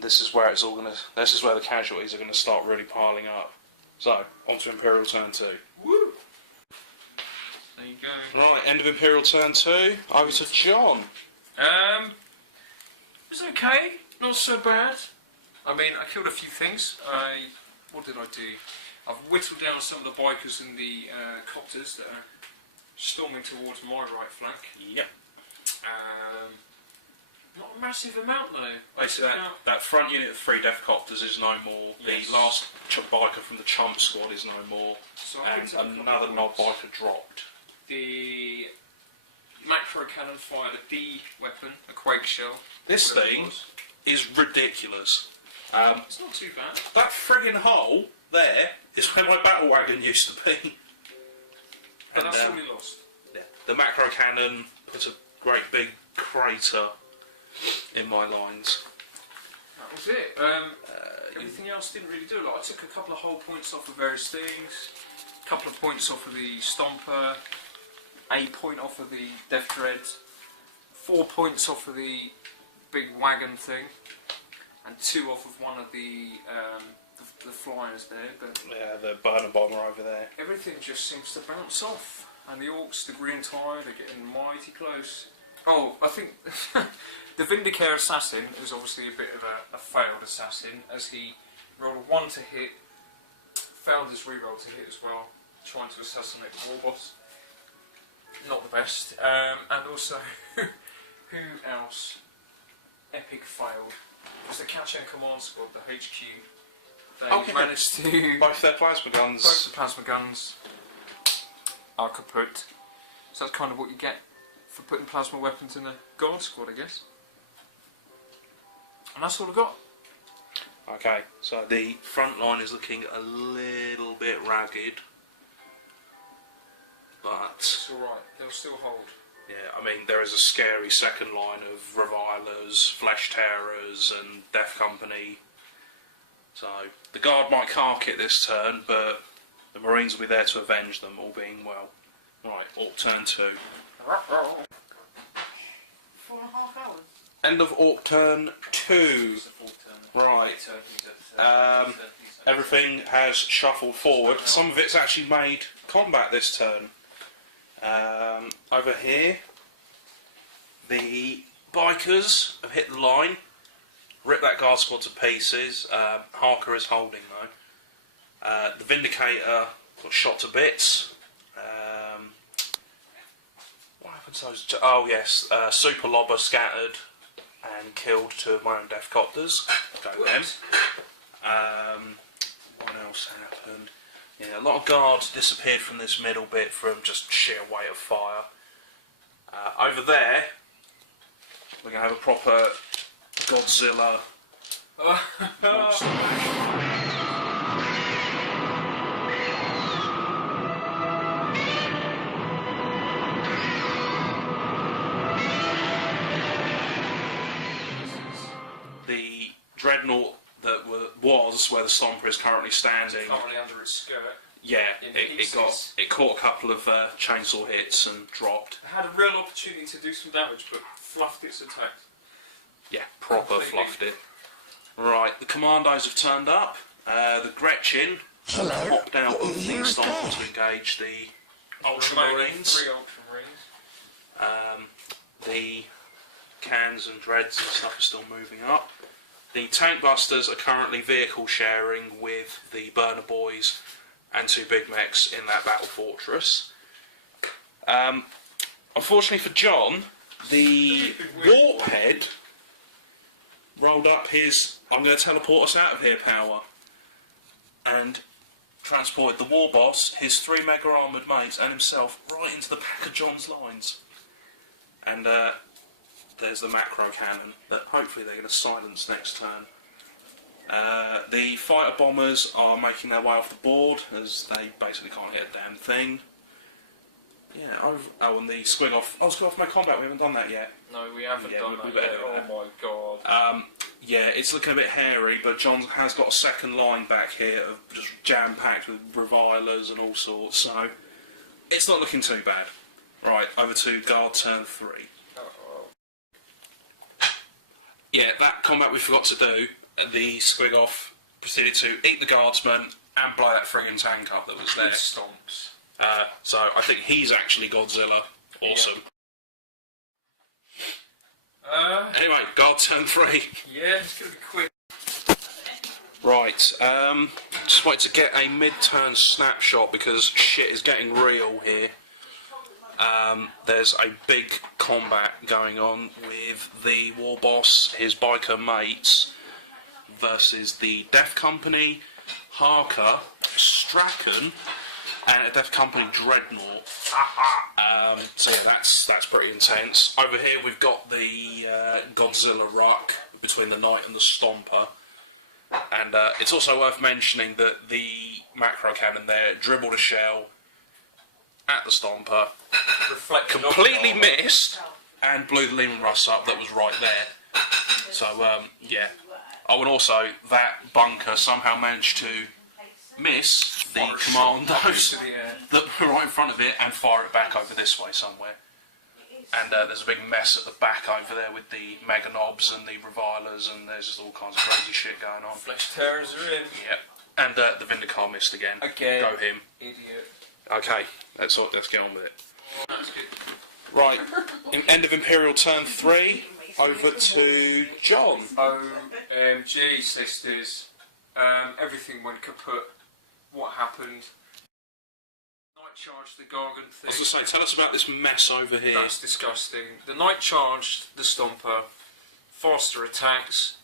This is where it's all gonna. This is where the casualties are gonna start really piling up. So, on to Imperial turn 2. Woo! There you go. Right, end of Imperial turn 2. Over to John. It was okay. Not so bad. I mean, I killed a few things. What did I do? I've whittled down some of the bikers and the copters that are storming towards my right flank. Yep. Not a massive amount though. Basically, that front unit of 3 Death Copters is no more. Yes. The last biker from the Chump squad is no more. So and another knob biker dropped. The macro cannon fired a D weapon, a Quake shell. This thing is ridiculous. It's not too bad. That friggin' hole there is where my battle wagon used to be. But that's all we lost. Yeah, the macro cannon put a great big crater in my lines. That was it. Everything else didn't really do a lot. I took a couple of whole points off of various things, a couple of points off of the Stomper, a point off of the Death Dread, 4 points off of the big wagon thing, and 2 off of one of the flyers there. But yeah, the burner bomber over there. everything just seems to bounce off, and the Orks, the Green Tide, are getting mighty close. Oh, I think the Vindicator Assassin is obviously a bit of a failed assassin, as he rolled a 1 to hit, failed his reroll to hit as well, trying to assassinate the War Boss. Not the best. And also, who else? Epic failed. It was the Catch and Command Squad, the HQ. They managed to... Both their plasma guns. Both the plasma guns are kaput. So that's kind of what you get for putting plasma weapons in a guard squad, I guess. And that's all I got. Okay, so the front line is looking a little bit ragged, but It's alright, they'll still hold. yeah, I mean there is a scary second line of Revilers, Flesh Tearers and Death Company. So the guard might cark it this turn, but the Marines will be there to avenge them, all being well. Right, Ork turn 2. 4.5 hours. End of Ork turn 2. It's a full turn. Right. Everything has shuffled forward. Some of it's actually made combat this turn. Over here, the bikers have hit the line, ripped that guard squad to pieces. Harker is holding though. The Vindicator got shot to bits. What happened to those? Oh yes, Super Lobber scattered and killed 2 of my own Death Copters. Go them. What else happened? Yeah, a lot of guards disappeared from this middle bit from just sheer weight of fire. Over there, we're going to have a proper Godzilla monster. The Dreadnought that was where the Stomper is currently standing. Currently under its skirt. Yeah, it caught a couple of chainsaw hits and dropped. It had a real opportunity to do some damage, but fluffed its attack. Yeah, proper fluffed it. Right, the Commandos have turned up. The Gretchen popped out of the Stomper to engage the Ultramarines. 3 Ultramarines. The cans and dreads and stuff are still moving up. The Tank Busters are currently vehicle sharing with the Burner Boys and 2 big mechs in that battle fortress. Unfortunately for John, the Warphead rolled up his "I'm going to teleport us out of here" power and transported the War Boss, his 3 mega armoured mates and himself right into the back of John's lines. And there's the macro cannon that hopefully they're going to silence next turn. The fighter bombers are making their way off the board as they basically can't hit a damn thing. Yeah, oh, and the squig off. Oh, squig off my combat. We haven't done that yet. No, we haven't done that yet. Oh my god. Yeah, it's looking a bit hairy, but John has got a second line back here of just jam-packed with revilers and all sorts, so it's not looking too bad. Right, over to guard turn 3. yeah, that combat we forgot to do. The Squig-off proceeded to eat the guardsman and blow that friggin' tank up that was there. Stomps. So I think he's actually Godzilla. Awesome. Anyway, guard turn 3. Yeah, it's gonna be quick. Right, just wanted to get a mid-turn snapshot because shit is getting real here. There's a big combat going on with the war boss, his biker mates, versus the Death Company, Harker, Strachan, and a Death Company Dreadnought. So yeah, that's pretty intense. Over here we've got the Godzilla ruck between the Knight and the Stomper. And it's also worth mentioning that the macro cannon there dribbled a shell at the Stomper, completely missed, and blew the Lehman Russ up that was right there. So, yeah. Oh, and also, that bunker somehow managed to miss the commandos that were right in front of it and fire it back over this way somewhere. And there's a big mess at the back over there with the Mega Knobs and the Revilers, and there's just all kinds of crazy shit going on. Flesh tearers are in. Yep. And the Vindicar missed again. Again. Go him. Idiot. Okay, let's get on with it. That's good. Right, end of Imperial turn 3, over to John. OMG, sisters. Everything went kaput. What happened? Knight charged the Gargant thing. I was going to say, tell us about this mess over here. That's disgusting. The Knight charged the Stomper. Faster attacks.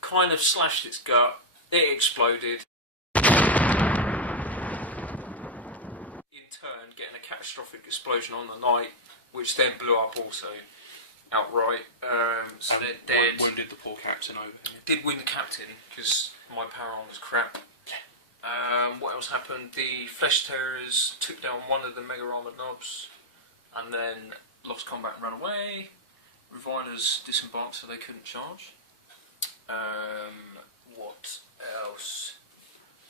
Kind of slashed its gut. It exploded. In turn, getting a catastrophic explosion on the Knight, which then blew up also outright. So they're dead. Wounded the poor captain over here. Did win the captain because my power arm was crap. What else happened? The Flesh Terrors took down one of the Mega Armoured Knobs and then lost combat and ran away. Revilers disembarked so they couldn't charge. What else?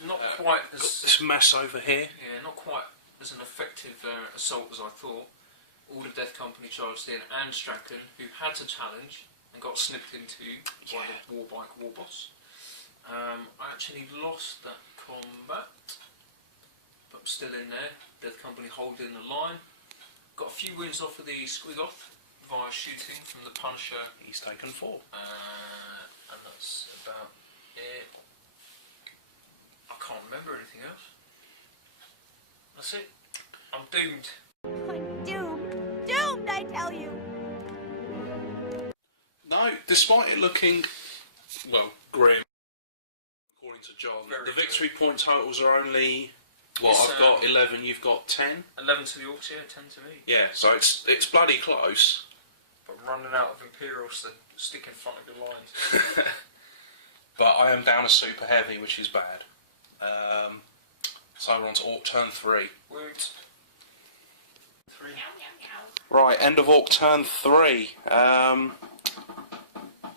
Not quite as... Got this mess over here. Yeah, not quite as an effective assault as I thought. All the Death Company charged in, and Strachan, who had to challenge and got snipped into by the Warbike war boss. I actually lost that combat, but I'm still in there. Death Company holding the line. Got a few wounds off of the Squig-off via shooting from the Punisher. He's taken 4. And that's about it. I can't remember anything else. That's it. I'm doomed. I'm doomed. Doomed, I tell you. No, despite it looking, well, grim, according to John, Very the victory point totals are only, what, It's, I've got 11, you've got 10? 11 to the Orks, yeah, 10 to me. Yeah, so it's bloody close. But I'm running out of Imperials to stick in front of the lines. But I am down a super heavy, which is bad. So we're on to Ork turn 3. Woot. 3. Right, end of Ork turn 3.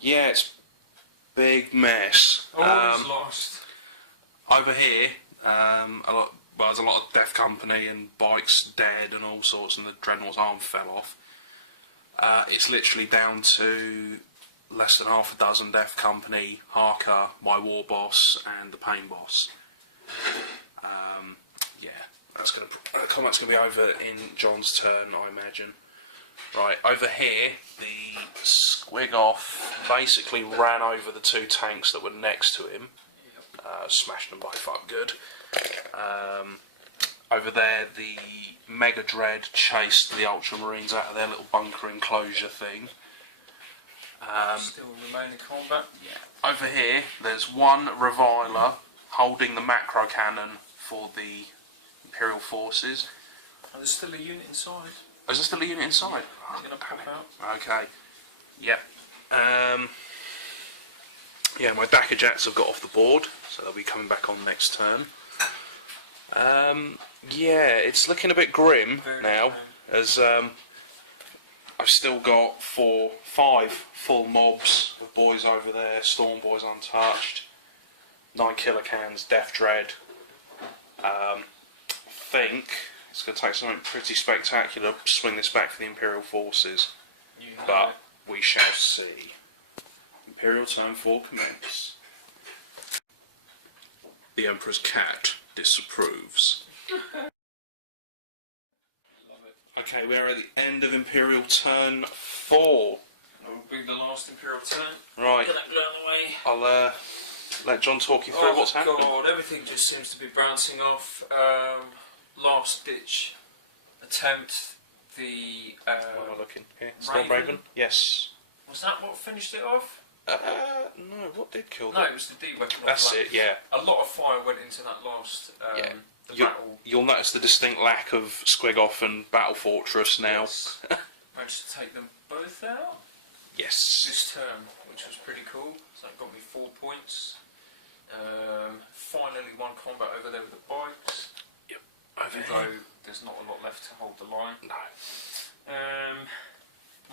Yeah, it's big mess. Always lost. Over here, there's a lot of Death Company and bikes dead and all sorts, and the Dreadnought's arm fell off. It's literally down to less than half a dozen Death Company, Harker, my war boss, and the Pain boss. Yeah, combat's gonna be over in John's turn, I imagine. Right, over here, the Squig-off basically ran over the 2 tanks that were next to him. Smashed them both up good. Over there, the Mega Dread chased the Ultramarines out of their little bunker enclosure thing. Still remain in combat. Yeah. Over here, there's one Reviler holding the macro cannon for the Imperial forces. And there's still a unit inside. Oh, is there still a unit inside? It's going to pop out. Okay. Yep. Yeah, my Dakar Jats have got off the board, so they'll be coming back on next turn. Yeah, it's looking a bit grim now, as I've still got 5 full mobs of boys over there, Storm Boys untouched, 9 killer cans, Death Dread. I think it's going to take something pretty spectacular to swing this back for the Imperial forces, but we shall see. Imperial turn 4 commence. The Emperor's cat disapproves. Okay, we are at the end of Imperial turn 4. That will be the last Imperial turn. Right. Get that glue out of the way. I'll let John talk you through what's happening. Oh god, everything just seems to be bouncing off. Last ditch attempt. The Where am I looking? Here. Raven? Raven? Yes. Was that what finished it off? No, what did kill them? No, it was the D weapon. That's it, yeah. A lot of fire went into that last battle. You'll notice the distinct lack of Squiggoth and Battle Fortress now. Yes. Managed to take them both out Yes. this turn, which was pretty cool. So that got me 4 points. Finally won combat over there with the bikes. Yep. Although there's not a lot left to hold the line. No.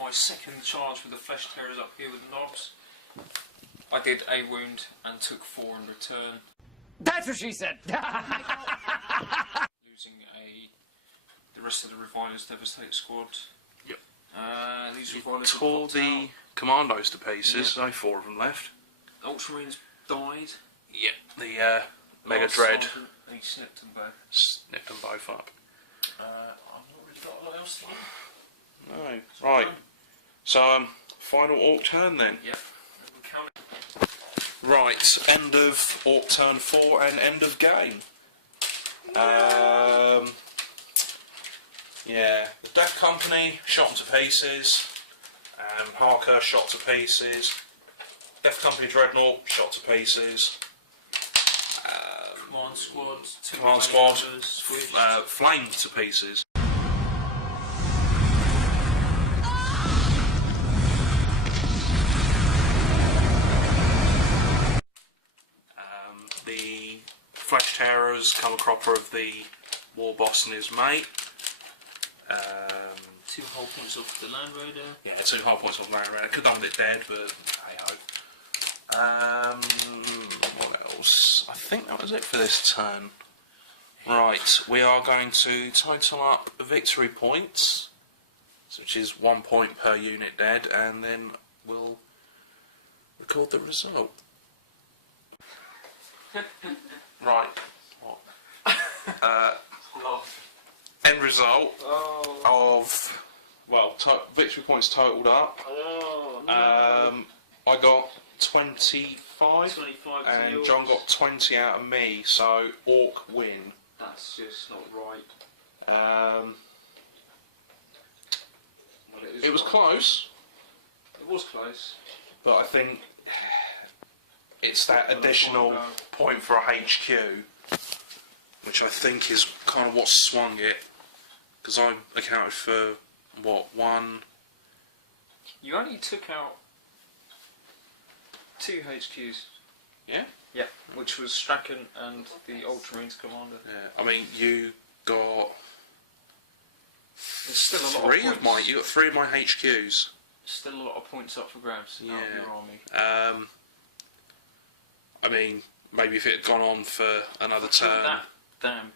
My second charge with the flesh tearers up here with the knobs. I did a wound and took 4 in return. That's what she said! Losing the rest of the Revilers Devastate squad. Yep. These Revilers Tore the commandos to pieces, Yeah. only 4 of them left. Ultramarines died. Yep. The Mega Last Dread sergeant, he snipped them both. snipped them both up. I've not really got a lot else to do. No. Right. So, final Orc turn then. Yep. We count it. Right, end of Orc turn 4 and end of game. Yeah, the Death Company shot them to pieces. Harker shot to pieces. Death Company Dreadnought shot to pieces. Command squad. Command squad Squished. flamed to pieces. The Flesh Tearers come a cropper of the War Boss and his mate. 2 whole points off the Land Raider. Yeah, 2 whole points off Land Raider. Could have done with it dead, but hey ho. What else? I think that was it for this turn. Right, we are going to total up victory points, which is 1 point per unit dead, and then we'll record the result. Right. What? End result of, well, victory points totaled up. I got 25, 25 and yours. John got 20 out of me, so Orc win. That's just not right. Well, is it was right. close, It was close. but I think it's that additional point for a HQ, which I think is kind of what swung it, because I accounted for, what, 1... You only took out 2 HQs. Yeah? Yeah, which was Strachan and the Ultramarines commander. Yeah, I mean, you got There's still a lot 3 of of points. you got 3 of my HQs. Still a lot of points up for grabs out Yeah. of your army. I mean, maybe if it had gone on for another turn. That damn.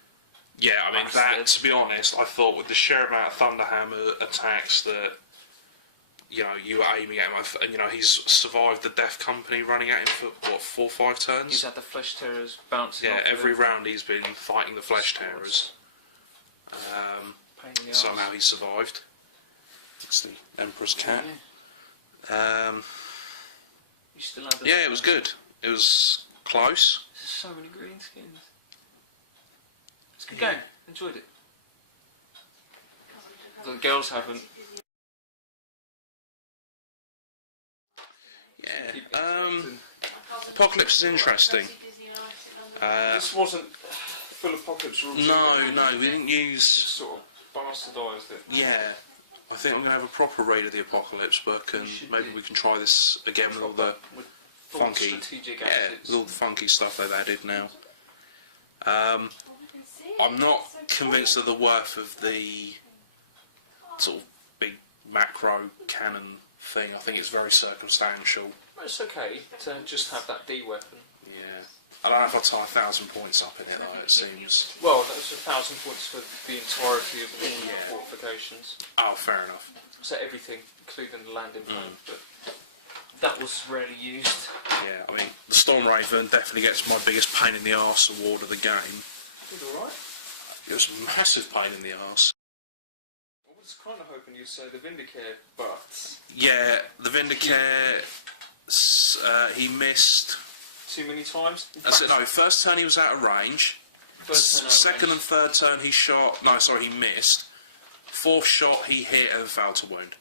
Yeah, I mean, bastard. that, to be honest, I thought with the sheer amount of Thunderhammer attacks that, you know, you were aiming at him, and, you know, he's survived the Death Company running at him for, what, 4 or 5 turns? He's had the Flesh Tearers bouncing Yeah, off every the round he's been fighting the Flesh Tearers. pain in the Somehow arse. he survived. It's the Emperor's cat. You still had the Yeah, it was good. It was close. There's so many green skins. It's a good Yeah. game. Enjoyed it. The girls haven't. Yeah. Keep interrupting. Apocalypse is interesting. This wasn't full apocalypse rules. No, we didn't Just use. sort of bastardised it. Yeah, I think I'm going to have a proper read of the Apocalypse book, and should maybe do. we can try this again with all the With full funky, strategic yeah, assets. with all the funky stuff they've added now. I'm not convinced of the worth of the sort of big macro cannon thing. I think it's very circumstantial. Well, it's okay to just have that D weapon. Yeah, I don't know if I'll tie 1,000 points up in it though. It seems. Well, that was 1,000 points for the entirety of all the fortifications. Oh, fair enough. So everything, including the landing pad. But that was rarely used. Yeah, I mean, the Storm Raven definitely gets my biggest pain in the arse award of the game. Did alright. It was a massive pain in the arse. I was kind of hoping you'd say the Vindicare, but... Yeah, the Vindicare, he missed... Too many times? No, first turn he was out of range. First turn Second and third turn he shot... No, sorry, he missed. Fourth shot he hit and failed to wound.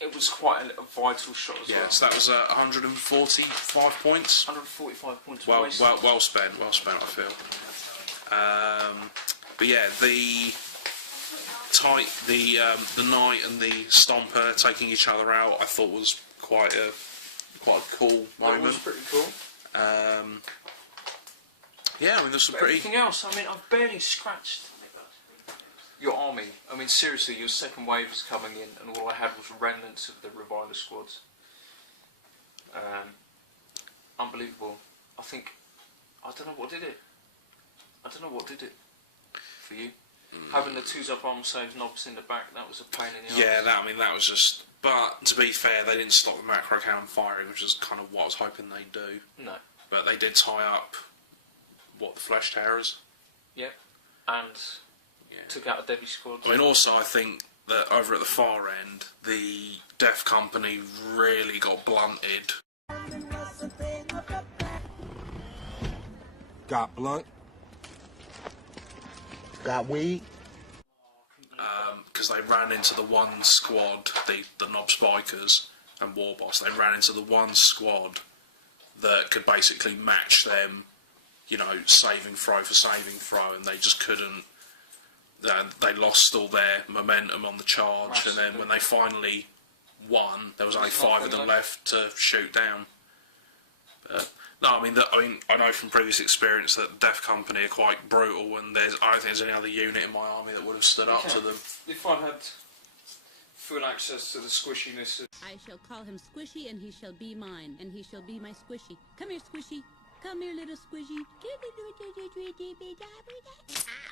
It was quite a vital shot as well. Yeah, so that was 145 points. 145 points Well spent, I feel. But yeah, the Knight and the Stomper taking each other out, I thought was quite a cool moment. That was pretty cool. Yeah, I mean, there's some But pretty. everything else, I mean, I've barely scratched your army. I mean, seriously, your second wave was coming in, and all I had was remnants of the Reviler squads. Unbelievable. I don't know what did it. For you. Having the 2-up arm saves knobs in the back, that was a pain in the Yeah, arse. that was just. But to be fair, they didn't stop the macro cannon firing, which is kind of what I was hoping they'd do. No. But they did tie up the Flesh Terrors. Yep. And Yeah. took out a Debbie squad. I mean, also I think that over at the far end, the Death Company really got blunted. Got blunt. Got weed. Because they ran into the one squad, the Knob Spikers and Warboss, they ran into the one squad that could basically match them, you know, saving throw for saving throw, and they just couldn't. They lost all their momentum on the charge, and then when they finally won, there was only 5 of them left to shoot down. No, I mean, I know from previous experience that Death Company are quite brutal, and I don't think there's any other unit in my army that would have stood up to them. If I had full access to the squishiness of... I shall call him Squishy, and he shall be mine, and he shall be my Squishy. Come here, Squishy. Come here, little Squishy.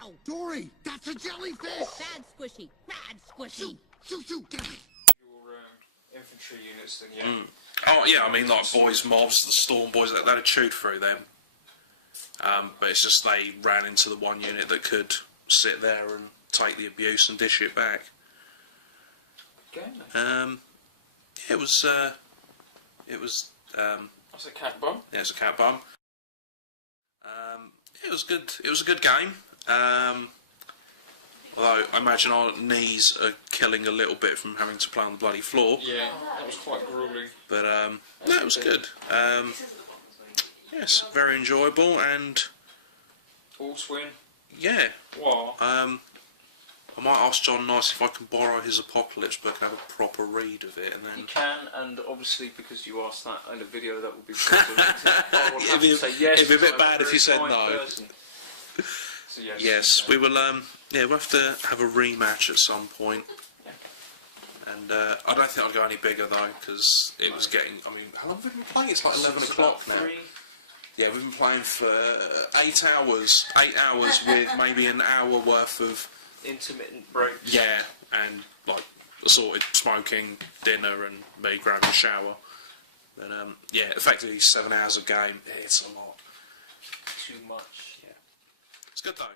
Ow! Dory, that's a jellyfish. Bad Squishy. Bad Squishy. Shoot, get it. your infantry units, then yeah. Oh yeah, I mean, like boys mobs, the Storm boys, they'd have chewed through them. But it's just they ran into the one unit that could sit there and take the abuse and dish it back. Okay. It was. That's a cat bum. Yeah, it's a cat bum. It was good. It was a good game. Although I imagine our knees are killing a little bit from having to play on the bloody floor. Yeah, that was quite grueling. But no, it was good. Yes, very enjoyable, and Orks win. yeah. Wow. I might ask John Nice if I can borrow his Apocalypse book and have a proper read of it, and then You can, and obviously because you asked that in a video that will be posted, I will have to say yes. it'd be a bit because I'm bad if you said very kind no. person. So yes. yes, we will. Yeah, we'll have to have a rematch at some point. And I don't think I'll go any bigger though, because it was getting. I mean, how long have we been playing? It's like 11 o'clock now. Yeah, we've been playing for 8 hours. 8 hours with maybe an hour worth of intermittent breaks. yeah, and like assorted smoking, dinner, and me grabbing a shower. But yeah, effectively 7 hours of game. It's a lot. Too much. Yeah, it's good though.